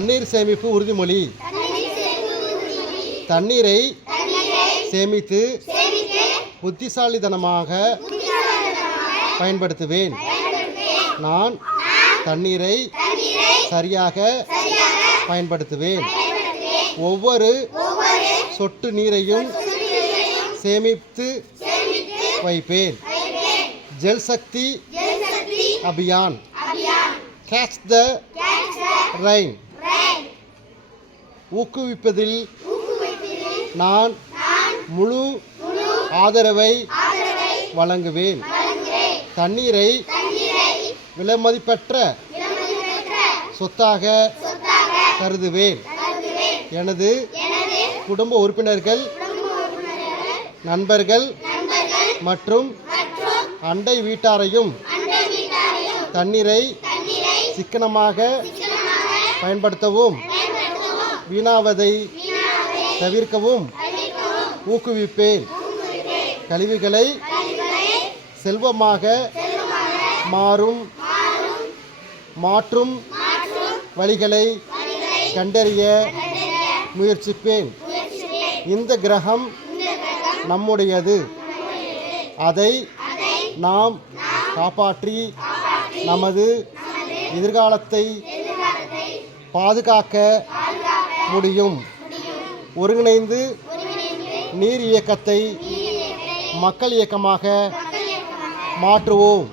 தண்ணீர் சேமிப்பு உறுதிமொழி. தண்ணீரை சேமித்து புத்திசாலித்தனமாக பயன்படுத்துவேன். நான் தண்ணீரை சரியாக பயன்படுத்துவேன். ஒவ்வொரு சொட்டு நீரையும் சேமித்து வைப்பேன். Jal Shakti Abhiyan. Catch the rain ஊக்குவிப்பதில் நான் முழு ஆதரவை வழங்குவேன். தண்ணீரை விலைமதிப்பற்ற சொத்தாக கருதுவேன். எனது குடும்ப உறுப்பினர்கள் நண்பர்கள் மற்றும் அண்டை வீட்டாரையும் தண்ணீரை சிக்கனமாக பயன்படுத்தவும் வீணாவதை தவிர்க்கவும் ஊக்குவிப்பேன். கழிவுகளை செல்வமாக மாறும் மாற்றும் வழிகளை கண்டறிய முயற்சிப்பேன். இந்த கிரகம் நம்முடையது. அதை நாம் காப்பாற்றி நமது எதிர்காலத்தை பாதுகாக்க முடியும். ஒருங்கிணைந்து நீர் இயக்கத்தை மக்கள் இயக்கமாக மாற்றுவோம்.